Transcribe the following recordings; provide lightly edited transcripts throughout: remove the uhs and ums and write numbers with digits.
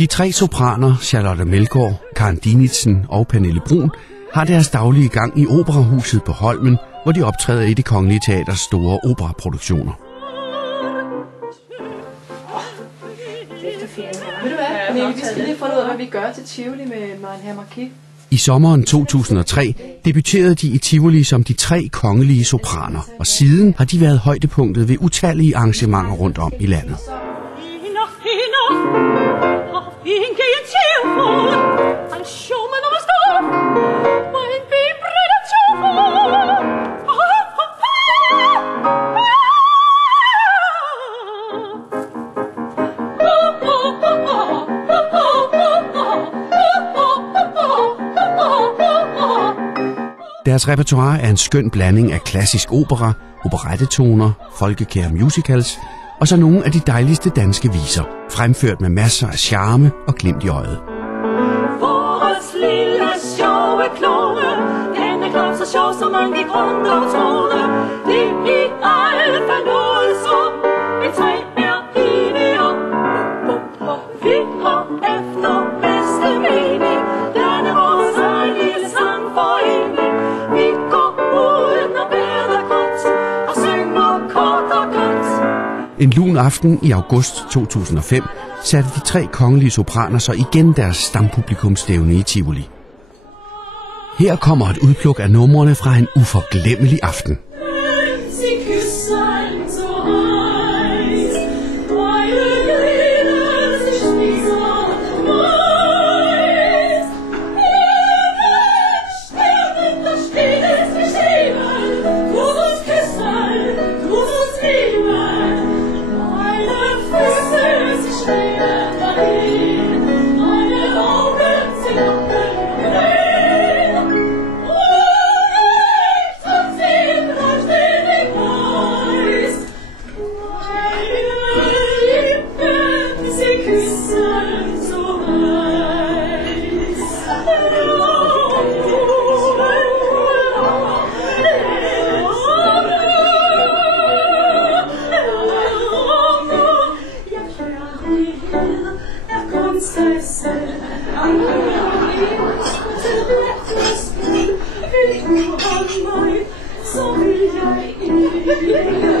De tre sopraner, Charlotte Melgaard, Karen Dinitsen og Pernille Bruun, har deres daglige gang i Operahuset på Holmen, hvor de optræder i Det Kongelige Teaters store operaproduktioner. Ved du hvad? Vi skal lige finde ud af, hvad vi gør til Tivoli med Mein Marquis. I sommeren 2003 debuterede de i Tivoli som de tre kongelige sopraner, og siden har de været højdepunktet ved utallige arrangementer rundt om i landet. Deres repertoire er en skøn blanding af klassisk opera, operettetoner, folkekære musicals og så nogle af de dejligste danske viser, fremført med masser af charme og glimt i øjet. Vores lille sjove klone, den er klart så sjov, som man gik rundt og troede. Det er alfa noget, som vi tre er enige om. Vi har efter bedste mening, den er vores egen lille sangforening. Vi går ud og bærer godt, og synger kort og godt. En lun aften i august 2005 satte de tre kongelige sopraner så igen deres stampublikumsstævne i Tivoli. Her kommer et udpluk af numrene fra en uforglemmelig aften. Really?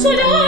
Sing it.